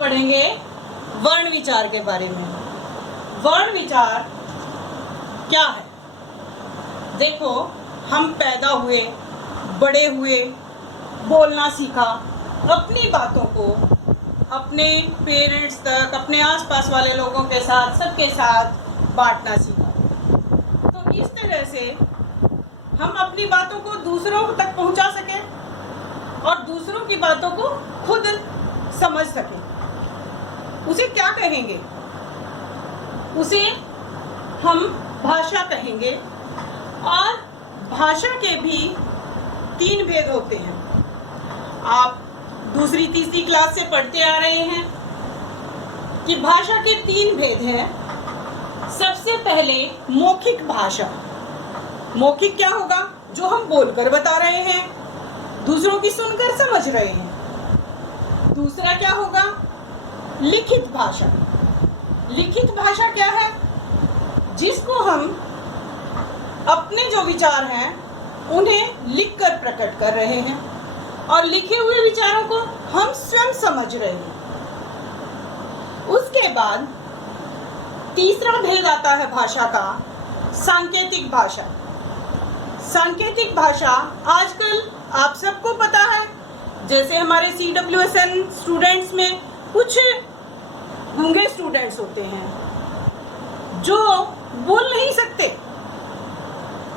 पढ़ेंगे वर्ण विचार के बारे में। वर्ण विचार क्या है? देखो, हम पैदा हुए, बड़े हुए, बोलना सीखा, अपनी बातों को अपने पेरेंट्स तक, अपने आसपास वाले लोगों के साथ, सबके साथ बांटना सीखा। तो इस तरह से हम अपनी बातों को दूसरों तक पहुंचा सके और दूसरों की बातों को खुद समझ सके। उसे क्या कहेंगे? उसे हम भाषा कहेंगे। और भाषा के भी 3 भेद होते हैं। आप दूसरी तीसरी क्लास से पढ़ते आ रहे हैं कि भाषा के 3 भेद हैं। सबसे पहले मौखिक भाषा। मौखिक क्या होगा? जो हम बोलकर बता रहे हैं, दूसरों की सुनकर समझ रहे हैं। दूसरा क्या होगा? लिखित भाषा। लिखित भाषा क्या है? जिसको हम अपने जो विचार हैं उन्हें लिखकर प्रकट कर रहे हैं और लिखे हुए विचारों को हम स्वयं समझ रहे हैं। उसके बाद तीसरा भेद आता है भाषा का, सांकेतिक भाषा। सांकेतिक भाषा आजकल आप सबको पता है, जैसे हमारे CWSN स्टूडेंट्स में कुछ गूंगे स्टूडेंट्स होते हैं जो बोल नहीं सकते।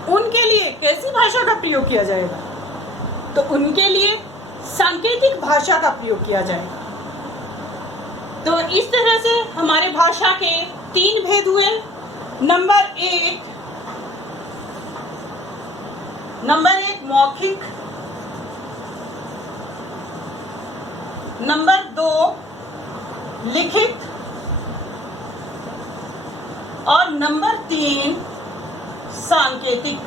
उनके लिए कैसी भाषा का प्रयोग किया जाएगा? तो उनके लिए सांकेतिक भाषा का प्रयोग किया जाएगा। तो इस तरह से हमारे भाषा के 3 भेद हुए। नंबर 1 मौखिक, नंबर 2 लिखित और नंबर 3 सांकेतिक।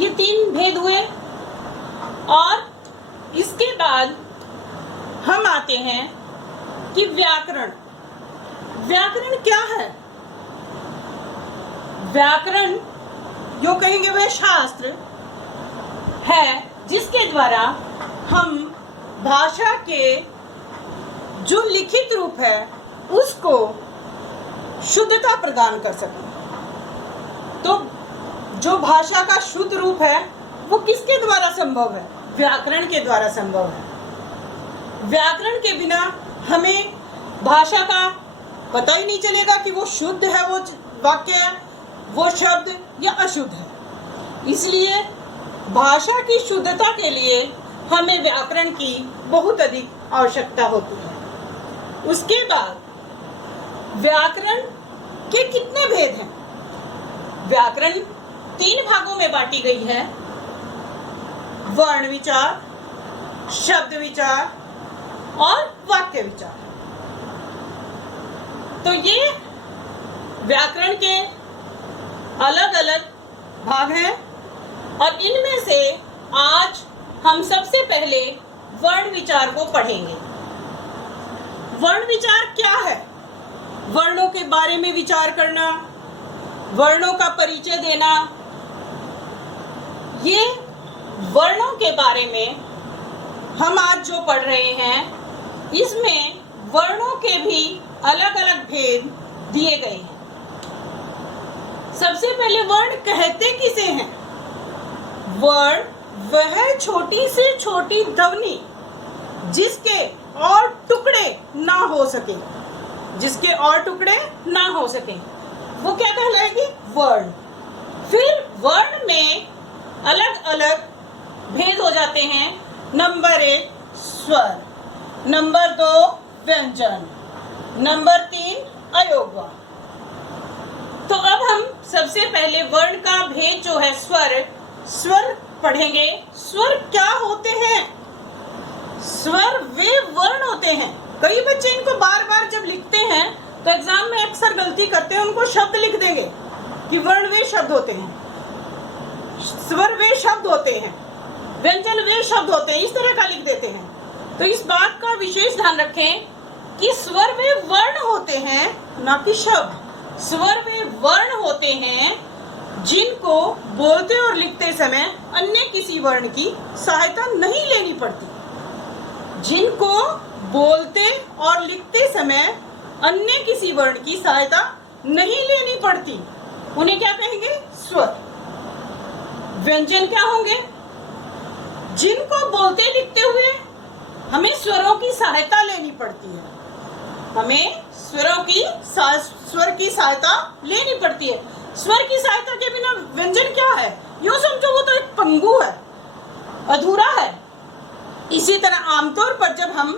ये 3 भेद हुए। और इसके बाद हम आते हैं कि व्याकरण। व्याकरण क्या है? व्याकरण जो कहेंगे वह शास्त्र है जिसके द्वारा हम भाषा के जो लिखित रूप है उसको शुद्धता प्रदान कर सकें। तो जो भाषा का शुद्ध रूप है वो किसके द्वारा संभव है? व्याकरण के द्वारा संभव है। व्याकरण के बिना हमें भाषा का पता ही नहीं चलेगा कि वो शुद्ध है, वो वाक्य, वो शब्द या अशुद्ध है। इसलिए भाषा की शुद्धता के लिए हमें व्याकरण की बहुत अधिक आवश्यकता होती है। उसके बाद व्याकरण के कितने भेद हैं? व्याकरण 3 भागों में बांटी गई है। वर्ण विचार, शब्द विचार और वाक्य विचार। तो ये व्याकरण के अलग अलग भाग हैं और इनमें से आज हम सबसे पहले वर्ण विचार को पढ़ेंगे। वर्ण विचार क्या है? वर्णों के बारे में विचार करना, वर्णों का परिचय देना। ये वर्णों के बारे में हम आज जो पढ़ रहे हैं, इसमें वर्णों के भी अलग अलग भेद दिए गए हैं। सबसे पहले वर्ण कहते किसे हैं? वर्ण वह छोटी से छोटी ध्वनि जिसके और टुकड़े ना हो सके, जिसके और टुकड़े ना हो सके, वो क्या कहलाएगी? वर्ण। फिर वर्ण में अलग अलग भेद हो जाते हैं। नंबर 1 स्वर, नंबर 2 व्यंजन, नंबर 3 अयोगवा। तो अब हम सबसे पहले वर्ण का भेद जो है स्वर पढ़ेंगे। स्वर क्या होते हैं? स्वर वे वर्ण होते हैं। कई बच्चे इनको बार बार जब लिखते हैं तो एग्जाम में अक्सर गलती करते हैं, उनको शब्द लिख देंगे कि वर्ण वे शब्द होते हैं, स्वर वे शब्द होते हैं, व्यंजन वे शब्द होते हैं, इस तरह का लिख देते हैं। तो इस बात का विशेष ध्यान रखें कि स्वर वे वर्ण होते हैं, ना कि शब्द। स्वर वे वर्ण होते हैं जिनको बोलते और लिखते समय अन्य किसी वर्ण की सहायता नहीं लेनी पड़ती। जिनको बोलते और लिखते समय अन्य किसी वर्ण की सहायता नहीं लेनी पड़ती, उन्हें क्या कहेंगे? स्वर। व्यंजन क्या होंगे? जिनको बोलते लिखते हुए हमें स्वरों की सहायता लेनी पड़ती है, हमें स्वर की सहायता लेनी पड़ती है। स्वर की सहायता के बिना व्यंजन क्या है? यूं समझो वो तो एक पंगु है, अधूरा है। इसी तरह आमतौर पर जब हम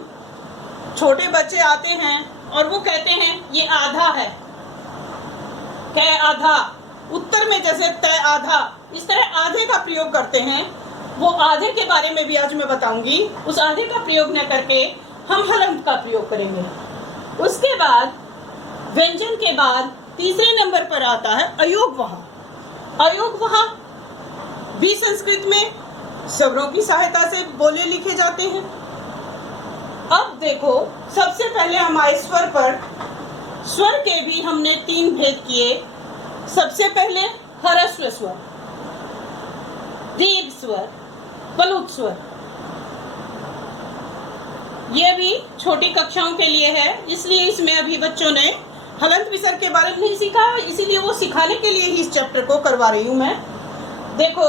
छोटे बच्चे आते हैं और वो कहते हैं ये आधा है, कै आधा, उत्तर में जैसे तय आधा, इस तरह आधे का प्रयोग करते हैं। वो आधे के बारे में भी आज मैं बताऊंगी। उस आधे का प्रयोग न करके हम हलंत का प्रयोग करेंगे। उसके बाद व्यंजन के बाद तीसरे नंबर पर आता है अयोगवह। अयोगवह भी संस्कृत में स्वरों की सहायता से बोले लिखे जाते हैं। अब देखो, सबसे पहले हमारे स्वर पर, स्वर के भी हमने 3 भेद किए। सबसे पहले ह्रस्व स्वर, दीर्घ स्वर, प्लुत स्वर। ये भी छोटी कक्षाओं के लिए है, इसलिए इसमें अभी बच्चों ने हलंत विसर्ग के बारे में नहीं सीखा, इसीलिए वो सिखाने के लिए ही इस चैप्टर को करवा रही हूं मैं। देखो,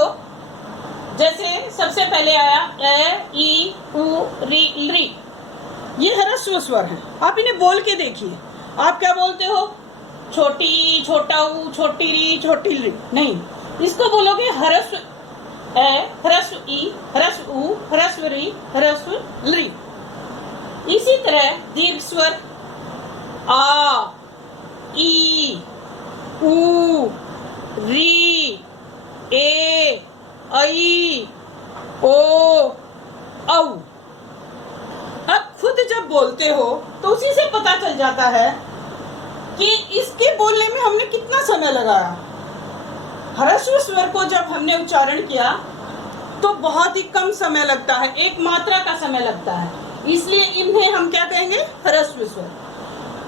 जैसे सबसे पहले आया ए, ई, उ, री, री। ये ह्रस्व स्वर हैं। आप इन्हें बोल के देखिए। आप क्या बोलते हो? छोटी, छोटा ऊ, छोटी री, छोटी री। नहीं, इसको बोलोगे ह्रस्व ए, ह्रस्व ई, ह्रस्व उ, ह्रस्व री, ह्रस्व ली। इसी तरह दीर्घ स्वर आ, ई, उ, री, ए, ऐ, ओ, औ। अब खुद जब बोलते हो तो उसी से पता चल जाता है कि इसके बोलने में हमने कितना समय लगाया। ह्रस्व स्वर को जब हमने उच्चारण किया तो बहुत ही कम समय लगता है, 1 मात्रा का समय लगता है, इसलिए इन्हें हम क्या कहेंगे? ह्रस्व स्वर।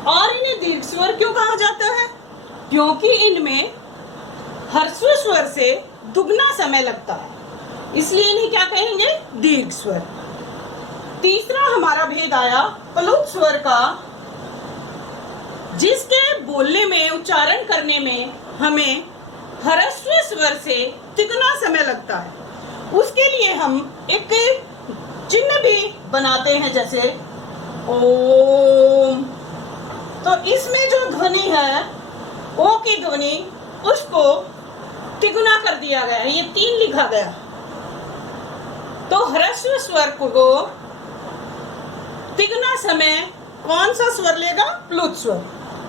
और इन्हें दीर्घ स्वर क्यों कहा जाता है? क्योंकि इनमें ह्रस्व स्वर से दुगना समय लगता है, इसलिए इन्हें क्या कहेंगे? दीर्घ स्वर। तीसरा हमारा भेद आया प्लुत स्वर का, जिसके बोलने में, उच्चारण करने में हमें ह्रस्व स्वर से तिगुना समय लगता है। उसके लिए हम एक चिन्ह भी बनाते हैं, जैसे ओम। तो इसमें जो ध्वनि है, ओ की ध्वनि, उसको तिगुना कर दिया गया, ये 3 लिखा गया। तो ह्रस्व स्वर को तिगुना समय कौन सा स्वर लेगा? प्लुत स्वर।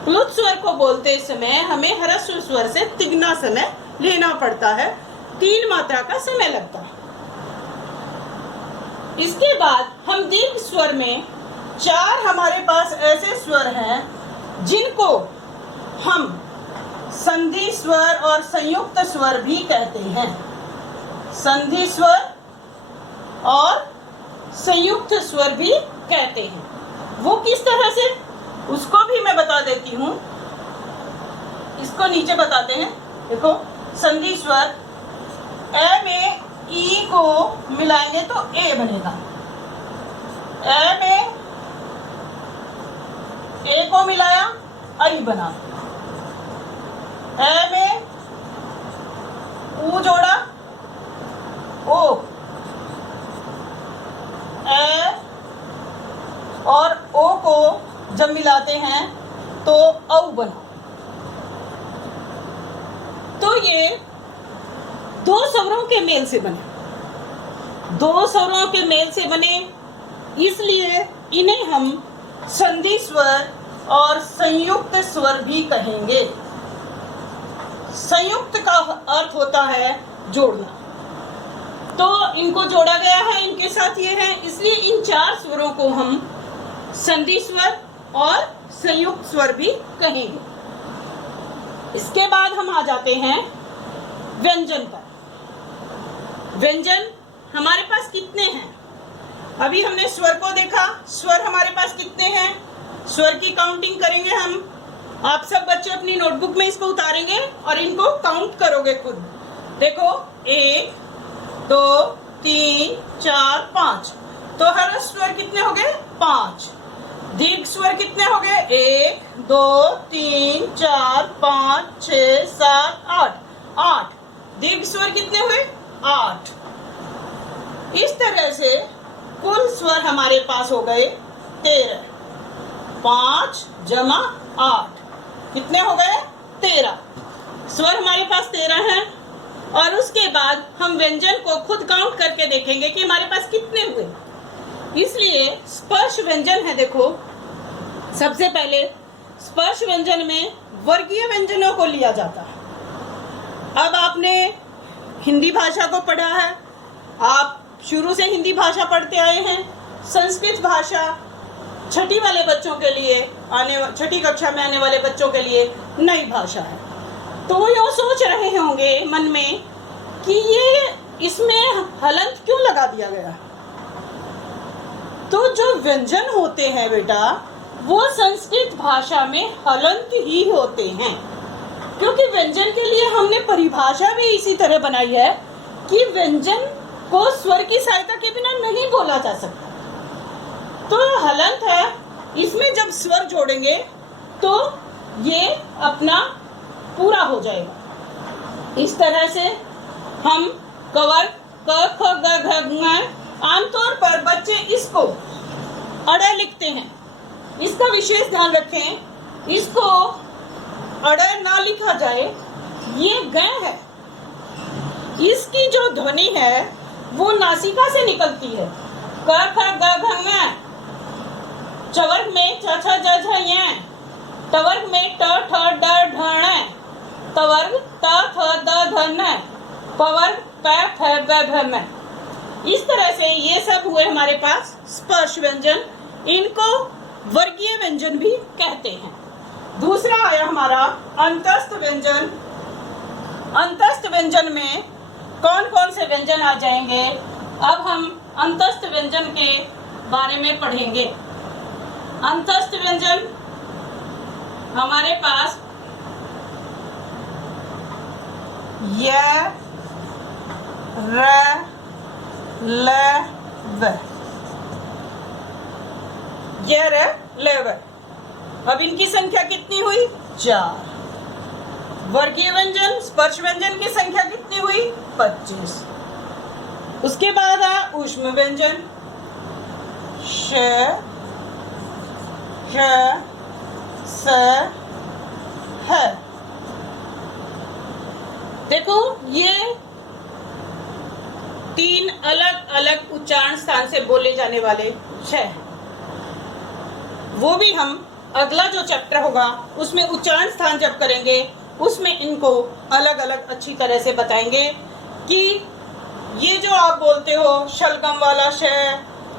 प्लुत स्वर को बोलते समय हमें ह्रस्व स्वर से तिगुना समय लेना पड़ता है, 3 मात्रा का समय लगता है। इसके बाद हम दीर्घ स्वर में 4 हमारे पास ऐसे स्वर हैं जिनको हम संधि स्वर और संयुक्त स्वर भी कहते हैं। संधि स्वर और संयुक्त स्वर भी कहते हैं। वो किस तरह से, उसको भी मैं बता देती हूँ। इसको नीचे बताते हैं। देखो, संधि स्वर, ए में ई को मिलाएंगे तो ए बनेगा। ए में ए को मिलाया, आई बना। ए में ऊ जोड़ा, ओ। ए और ओ को जब मिलाते हैं तो औ बना। तो ये 2 स्वरों के मेल से बने, 2 स्वरों के मेल से बने, इसलिए इन्हें हम संधि स्वर और संयुक्त स्वर भी कहेंगे। संयुक्त का अर्थ होता है जोड़ना, तो इनको जोड़ा गया है, इनके साथ ये है, इसलिए इन 4 स्वरों को हम संधि स्वर और संयुक्त स्वर भी कहेंगे। इसके बाद हम आ जाते हैं व्यंजन पर। व्यंजन हमारे पास कितने हैं? अभी हमने स्वर को देखा, स्वर हमारे पास कितने हैं? स्वर की काउंटिंग करेंगे हम। आप सब बच्चे अपनी नोटबुक में इसको उतारेंगे और इनको काउंट करोगे खुद। देखो 1 2 3 4 5। तो हर स्वर कितने हो गए? 5। दीर्घ स्वर कितने हो गए? 1 2 3 4 5 6 7 8। 8 दीर्घ स्वर कितने हुए? 8। इस तरह से कुल स्वर हमारे पास हो गए 13। 5 जमा 8 कितने हो गए? 13। स्वर हमारे पास 13 हैं। और उसके बाद हम व्यंजन को खुद काउंट करके देखेंगे कि हमारे पास कितने हुए। इसलिए स्पर्श व्यंजन है। देखो सबसे पहले स्पर्श व्यंजन में वर्गीय व्यंजनों को लिया जाता है। अब आपने हिंदी भाषा को पढ़ा है, आप शुरू से हिंदी भाषा पढ़ते आए हैं। संस्कृत भाषा छठी वाले बच्चों के लिए, छठी कक्षा में आने वाले बच्चों के लिए नई भाषा है। तो वो यूँ सोच रहे होंगे मन में कि ये इसमें हलंत क्यों लगा दिया गया। तो जो व्यंजन होते हैं बेटा, वो संस्कृत भाषा में हलंत ही होते हैं, क्योंकि व्यंजन के लिए हमने परिभाषा भी इसी तरह बनाई है कि व्यंजन को स्वर की सहायता के बिना नहीं बोला जा सकता। तो हलंत है, इसमें जब स्वर जोड़ेंगे तो ये अपना पूरा हो जाएगा। इस तरह से हम कवर क ख ग घ ङ, आमतौर पर बच्चे इसको अड़े लिखते हैं। इसका विशेष ध्यान रखें, इसको अड़े ना लिखा जाए, ये ग है। इसकी जो ध्वनि है वो नासिका से निकलती है। क ख ग घ ङ, चवर्ग में च छ ज झ य, टवर्ग में ट ठ ड ढ ण, तवर्ग त थ द ध न, पवर्ग प फ ब भ म। इस तरह से ये सब हुए हमारे पास स्पर्श व्यंजन। इनको वर्गीय व्यंजन भी कहते हैं। दूसरा आया हमारा अंतस्थ व्यंजन। अंतस्थ व्यंजन में कौन कौन से व्यंजन आ जाएंगे? अब हम अंतस्थ व्यंजन के बारे में पढ़ेंगे। अंतस्थ व्यंजन हमारे पास य, र, ल, व। य, र, ल, व। अब इनकी संख्या कितनी हुई? 4। वर्गीय व्यंजन स्पर्श व्यंजन की संख्या कितनी हुई? 25। उसके बाद आया ऊष्म व्यंजन। श, श, स, ह। देखो ये 3 अलग अलग उच्चारण स्थान से बोले जाने वाले श हैं। वो भी हम अगला जो चैप्टर होगा उसमें उच्चारण स्थान जब करेंगे उसमें इनको अलग अलग अच्छी तरह से बताएंगे कि ये जो आप बोलते हो शलगम वाला श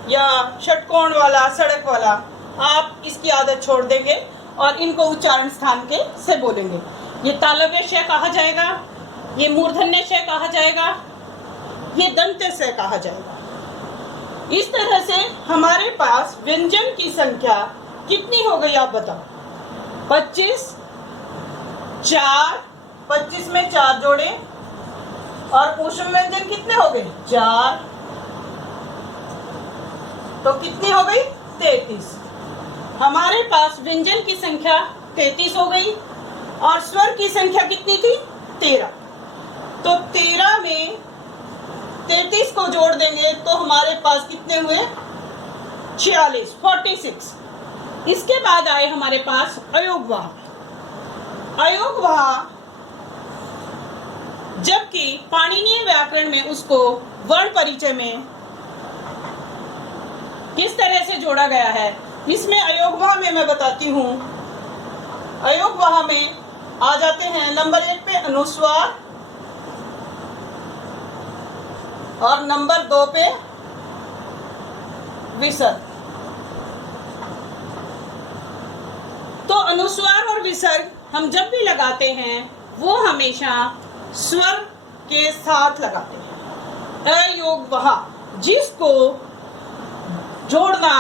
या षटकोण वाला, सड़क वाला, आप इसकी आदत छोड़ देंगे और इनको उच्चारण स्थान के से बोलेंगे। ये तालव्य श कहा जाएगा, ये मूर्धन्य श कहा जाएगा, ये दंत्य श कहा जाएगा। इस तरह से हमारे पास व्यंजन की संख्या कितनी हो गई आप बताओ? 25। 4, 25 में 4 जोड़े और ऊष्म व्यंजन कितने हो गए? 4। तो कितनी हो गई? 33। हमारे पास व्यंजन की संख्या 33 हो गई और स्वर की संख्या कितनी थी? 13। तो 13 में 33 को जोड़ देंगे तो हमारे पास कितने हुए? 46, 46। इसके बाद आए हमारे पास अयोगवाह। अयोगवाह जबकि पाणिनीय व्याकरण में उसको वर्ण परिचय में किस तरह से जोड़ा गया है, इसमें अयोगवाह में मैं बताती हूँ। अयोगवाह में आ जाते हैं नंबर 1 पे अनुस्वार और नंबर 2 पे विसर्ग। तो अनुस्वार और विसर्ग हम जब भी लगाते हैं वो हमेशा स्वर के साथ लगाते हैं। अयोगवाह जिसको जोड़ना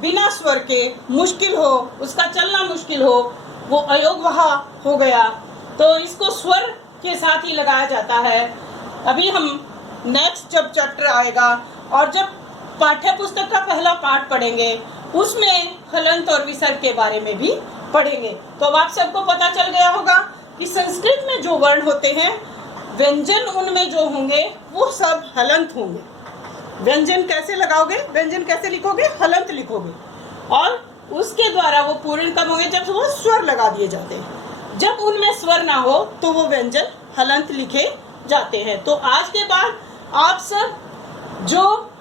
बिना स्वर के मुश्किल हो, उसका चलना मुश्किल हो, वो अयोगवह हो गया, तो इसको स्वर के साथ ही लगाया जाता है। अभी हम नेक्स्ट जब चैप्टर आएगा और जब पाठ्य पुस्तक का पहला पाठ पढ़ेंगे उसमें हलंत और विसर्ग के बारे में भी पढ़ेंगे। तो अब आप सबको पता चल गया होगा कि संस्कृत में जो वर्ण होते हैं, व्यंजन उनमें जो होंगे वो सब हलंत होंगे। व्यंजन कैसे लगाओगे, व्यंजन कैसे लिखोगे, हलंत लिखोगे, और उसके द्वारा वो पूर्ण कब होंगे, जब वो स्वर लगा दिए जाते हैं। जब उनमें स्वर ना हो तो वो व्यंजन हलंत लिखे जाते हैं। तो आज के बाद आप सब जो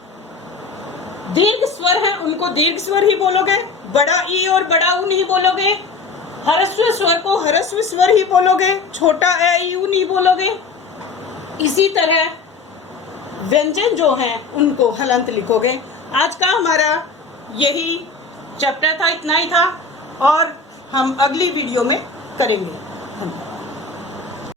दीर्घ स्वर हैं उनको दीर्घ स्वर ही बोलोगे, बड़ा ई और बड़ा ऊ नहीं बोलोगे, ह्रस्व स्वर को ह्रस्व स्वर ही बोलोगे, छोटा ए ई ऊ नहीं बोलोगे। इसी तरह व्यंजन जो हैं उनको हलंत लिखोगे। आज का हमारा यही चैप्टर था, इतना ही था, और हम अगली वीडियो में करेंगे।